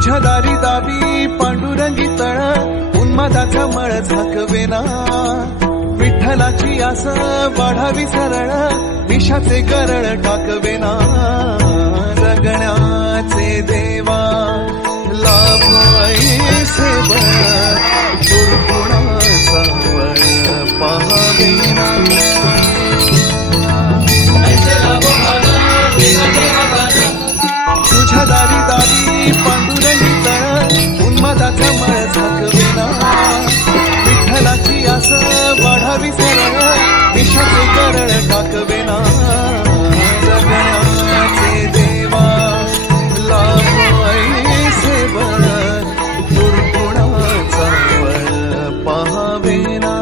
तुझ्या दारी दाबी पांडुरंगी तळ उन्मादाचा मळ झाकवेना विठ्ठलाची आस वाढावी सरळ विषाचे गरळ टाकवेना विठ्ठलाची आस वाढावी सरळ. विषाचे गरळ टाकवेना जगण्याचे देवा लाभ ऐसे बळ दुर्गुणाचा वळ पाहावेना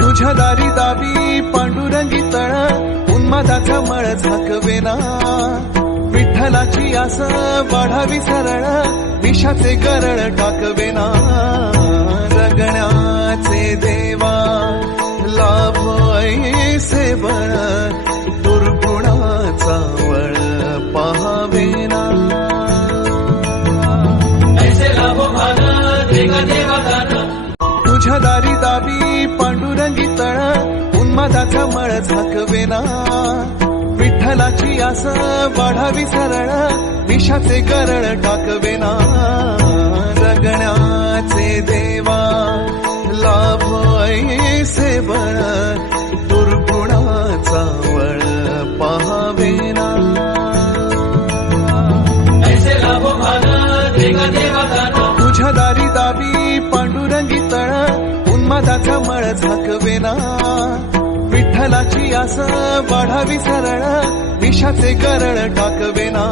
तुझ्या दारी दावी पांडुरंगी तळ. उन्मादाचा मळ झाकवेना विठ्ठलाची आस वाढावी सरळ विषाचे गरळ टाकवेना जगण्याचे देवा लाभ ऐसे बळ दुर्गुणाचा वळ पाहावेना तुझ्या दारी दावी पांडुरंगी तळ उन्मादाचा मळ झाकवेना विठ्ठलाची आस वाढावी सरळ विषाचे गरळ टाकवेना जगण्याचे देवा लाभ ऐसे बळ दुर्गुणाचा वळ पाहावेना तुझ्या दारी दावी पांडुरंगी तळ उन्मादाचा मळ झाकवेना विठ्ठलाची आस वाढावी सरळ दिशाचे गरळ टाकवेना